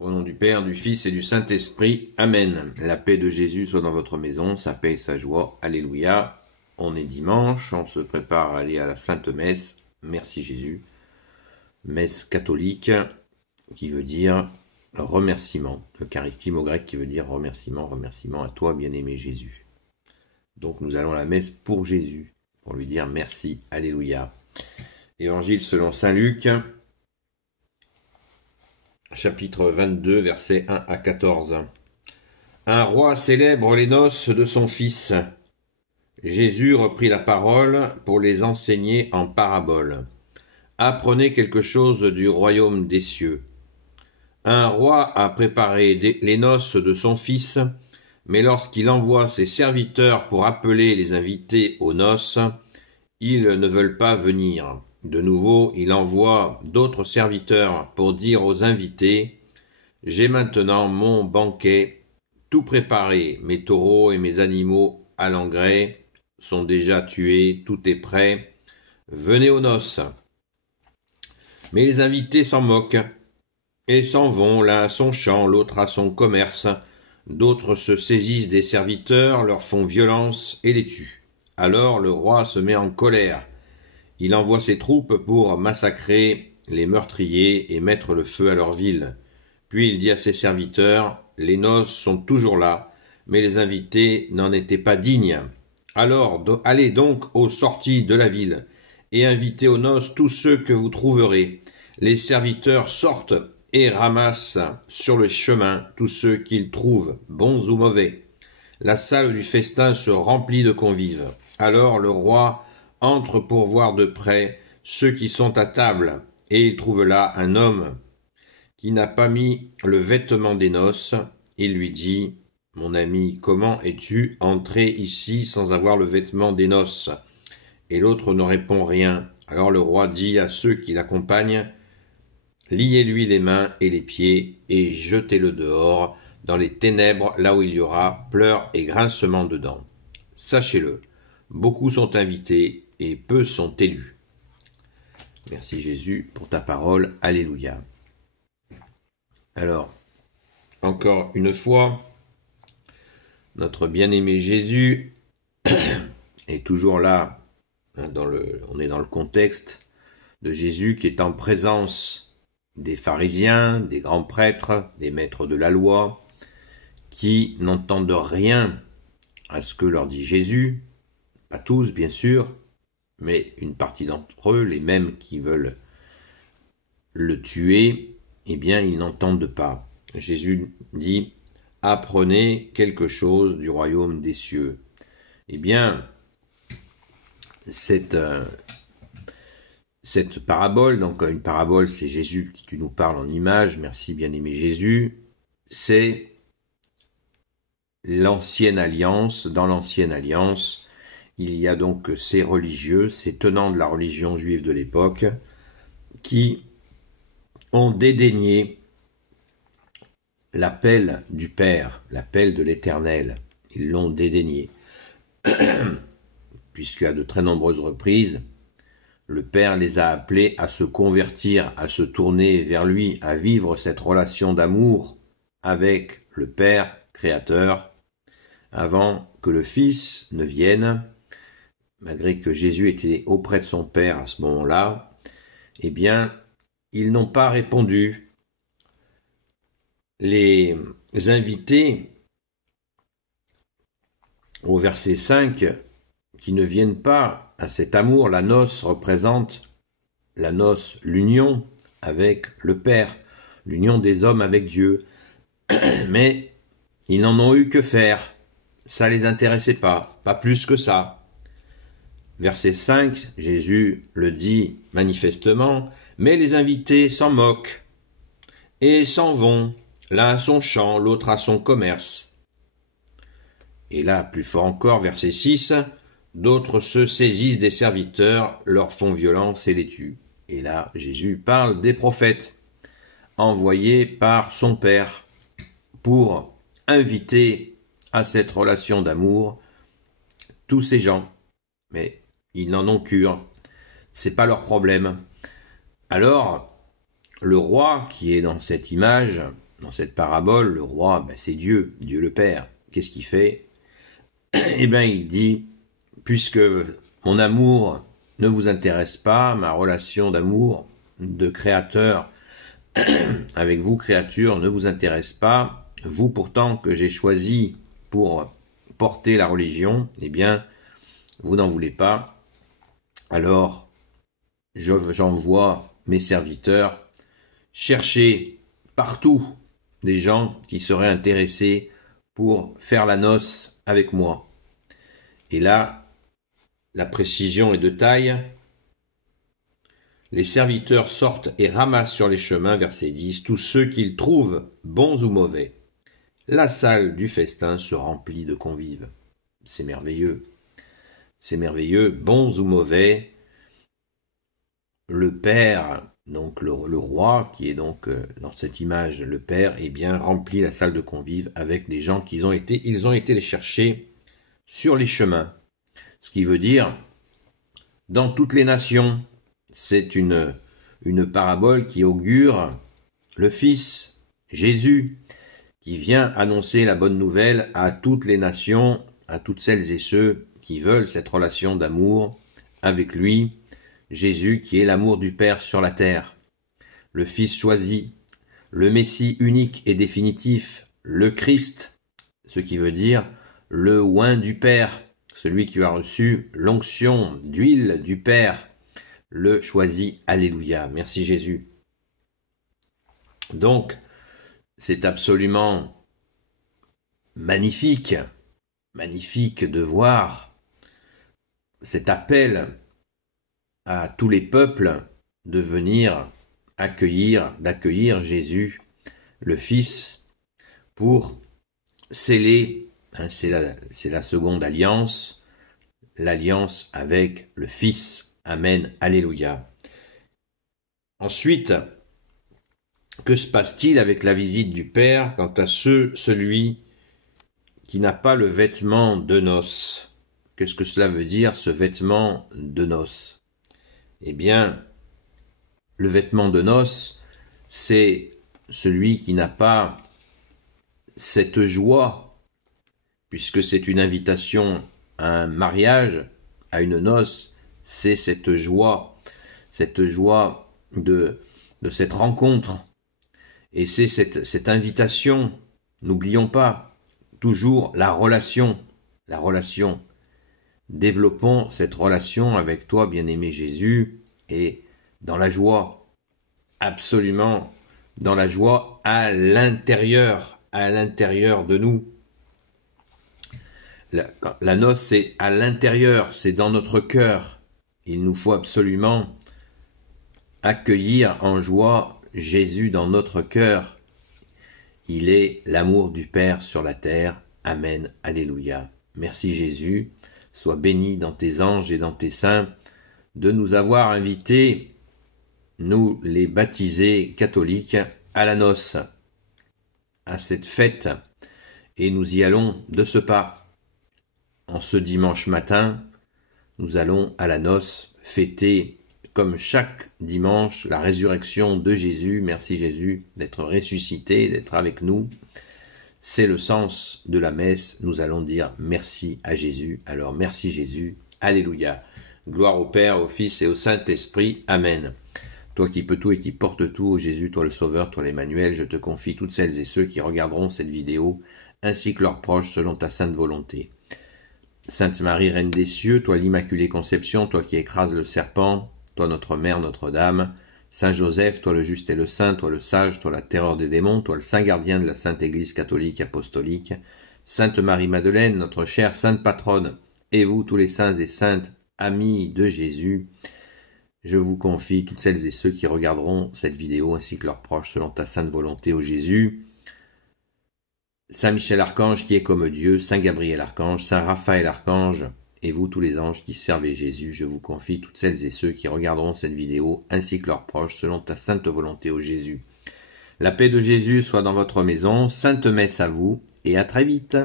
Au nom du Père, du Fils et du Saint-Esprit. Amen. La paix de Jésus soit dans votre maison, sa paix et sa joie. Alléluia. On est dimanche, on se prépare à aller à la Sainte Messe. Merci Jésus. Messe catholique, qui veut dire remerciement. Eucharistie au grec qui veut dire remerciement, remerciement à toi, bien-aimé Jésus. Donc nous allons à la messe pour Jésus, pour lui dire merci. Alléluia. Évangile selon saint Luc, chapitre 22, versets 1 à 14. Un roi célèbre les noces de son fils. Jésus reprit la parole pour les enseigner en parabole. Apprenez quelque chose du royaume des cieux. Un roi a préparé les noces de son fils, mais lorsqu'il envoie ses serviteurs pour appeler les invités aux noces, ils ne veulent pas venir. De nouveau, il envoie d'autres serviteurs pour dire aux invités « J'ai maintenant mon banquet, tout préparé, mes taureaux et mes animaux à l'engrais sont déjà tués, tout est prêt, venez aux noces. » Mais les invités s'en moquent et s'en vont, l'un à son champ, l'autre à son commerce. D'autres se saisissent des serviteurs, leur font violence et les tuent. Alors le roi se met en colère. Il envoie ses troupes pour massacrer les meurtriers et mettre le feu à leur ville. Puis il dit à ses serviteurs, les noces sont toujours là, mais les invités n'en étaient pas dignes. Alors allez donc aux sorties de la ville et invitez aux noces tous ceux que vous trouverez. Les serviteurs sortent et ramassent sur le chemin tous ceux qu'ils trouvent, bons ou mauvais. La salle du festin se remplit de convives. Alors le roi entre pour voir de près ceux qui sont à table, et il trouve là un homme qui n'a pas mis le vêtement des noces. Il lui dit « Mon ami, comment es-tu entré ici sans avoir le vêtement des noces ?» Et l'autre ne répond rien. Alors le roi dit à ceux qui l'accompagnent « Liez-lui les mains et les pieds et jetez-le dehors, dans les ténèbres, là où il y aura pleurs et grincements de dents. Sachez-le, beaucoup sont invités et peu sont élus. » Merci Jésus pour ta parole. Alléluia. Alors, encore une fois, notre bien-aimé Jésus est toujours là. On est dans le contexte de Jésus qui est en présence des pharisiens, des grands prêtres, des maîtres de la loi, qui n'entendent rien à ce que leur dit Jésus, pas tous bien sûr, mais une partie d'entre eux, les mêmes qui veulent le tuer, eh bien ils n'entendent pas. Jésus dit « Apprenez quelque chose du royaume des cieux ». Eh bien, cette parabole, donc une parabole c'est Jésus qui nous parle en image, merci bien-aimé Jésus, c'est l'ancienne alliance. Dans l'ancienne alliance, il y a donc ces religieux, ces tenants de la religion juive de l'époque, qui ont dédaigné l'appel du Père, l'appel de l'Éternel. Ils l'ont dédaigné. Puisqu'à de très nombreuses reprises, le Père les a appelés à se convertir, à se tourner vers lui, à vivre cette relation d'amour avec le Père créateur, avant que le Fils ne vienne. Malgré que Jésus était auprès de son Père à ce moment-là, eh bien, ils n'ont pas répondu. Les invités, au verset 5, qui ne viennent pas à cet amour, la noce représente la noce, l'union avec le Père, l'union des hommes avec Dieu. Mais ils n'en ont eu que faire. Ça les intéressait pas plus que ça. Verset 5, Jésus le dit manifestement, mais les invités s'en moquent et s'en vont, l'un à son champ, l'autre à son commerce. Et là, plus fort encore, verset 6, d'autres se saisissent des serviteurs, leur font violence et les tuent. Et là, Jésus parle des prophètes, envoyés par son Père, pour inviter à cette relation d'amour tous ces gens. Mais ils n'en ont cure. C'est pas leur problème. Alors, le roi qui est dans cette image dans cette parabole, le roi, c'est Dieu, Dieu le Père. Qu'est-ce qu'il fait? Eh bien, il dit, puisque mon amour ne vous intéresse pas, ma relation d'amour de créateur avec vous, créature, ne vous intéresse pas, vous pourtant que j'ai choisi pour porter la religion, eh bien, vous n'en voulez pas. Alors, j'envoie mes serviteurs chercher partout des gens qui seraient intéressés pour faire la noce avec moi. Et là, la précision est de taille. Les serviteurs sortent et ramassent sur les chemins, verset 10, tous ceux qu'ils trouvent, bons ou mauvais. La salle du festin se remplit de convives. C'est merveilleux. C'est merveilleux, bons ou mauvais. Le Père, donc le roi, qui est donc dans cette image, le Père, eh bien, remplit la salle de convives avec des gens ils ont été les chercher sur les chemins. Ce qui veut dire, dans toutes les nations, c'est une parabole qui augure le Fils, Jésus, qui vient annoncer la bonne nouvelle à toutes les nations, à toutes celles et ceux qui veulent cette relation d'amour avec lui, Jésus qui est l'amour du Père sur la terre, le Fils choisi, le Messie unique et définitif, le Christ, ce qui veut dire le oint du Père, celui qui a reçu l'onction d'huile du Père, le choisi, alléluia, merci Jésus. Donc, c'est absolument magnifique de voir cet appel à tous les peuples de venir d'accueillir Jésus, le Fils, pour sceller, c'est la seconde alliance, l'alliance avec le Fils. Amen, alléluia. Ensuite, que se passe-t-il avec la visite du Père quant à celui qui n'a pas le vêtement de noces? Qu'est-ce que cela veut dire, ce vêtement de noces? Eh bien, le vêtement de noces, c'est celui qui n'a pas cette joie, puisque c'est une invitation à un mariage, à une noce, c'est cette joie de cette rencontre. Et c'est cette invitation, n'oublions pas, toujours la relation. Développons cette relation avec toi, bien-aimé Jésus, et dans la joie, absolument dans la joie à l'intérieur de nous. La noce, c'est à l'intérieur, c'est dans notre cœur. Il nous faut absolument accueillir en joie Jésus dans notre cœur. Il est l'amour du Père sur la terre. Amen, alléluia. Merci Jésus. Sois béni dans tes anges et dans tes saints de nous avoir invités, nous les baptisés catholiques, à la noce, à cette fête. Et nous y allons de ce pas. En ce dimanche matin, nous allons à la noce fêter, comme chaque dimanche, la résurrection de Jésus. Merci Jésus d'être ressuscité, d'être avec nous. C'est le sens de la messe. Nous allons dire merci à Jésus. Alors merci Jésus. Alléluia. Gloire au Père, au Fils et au Saint-Esprit. Amen. Toi qui peux tout et qui portes tout, ô Jésus, toi le Sauveur, toi l'Emmanuel, je te confie toutes celles et ceux qui regarderont cette vidéo, ainsi que leurs proches, selon ta sainte volonté. Sainte Marie, Reine des cieux, toi l'Immaculée Conception, toi qui écrases le serpent, toi notre Mère, Notre-Dame, Saint Joseph, toi le juste et le saint, toi le sage, toi la terreur des démons, toi le saint gardien de la Sainte Église catholique apostolique, Sainte Marie-Madeleine, notre chère Sainte Patronne, et vous tous les saints et saintes, amis de Jésus, je vous confie toutes celles et ceux qui regarderont cette vidéo ainsi que leurs proches selon ta sainte volonté, ô Jésus. Saint Michel Archange qui est comme Dieu, Saint Gabriel Archange, Saint Raphaël Archange, et vous tous les anges qui servez Jésus, je vous confie toutes celles et ceux qui regarderont cette vidéo ainsi que leurs proches selon ta sainte volonté, ô Jésus. La paix de Jésus soit dans votre maison, sainte messe à vous et à très vite.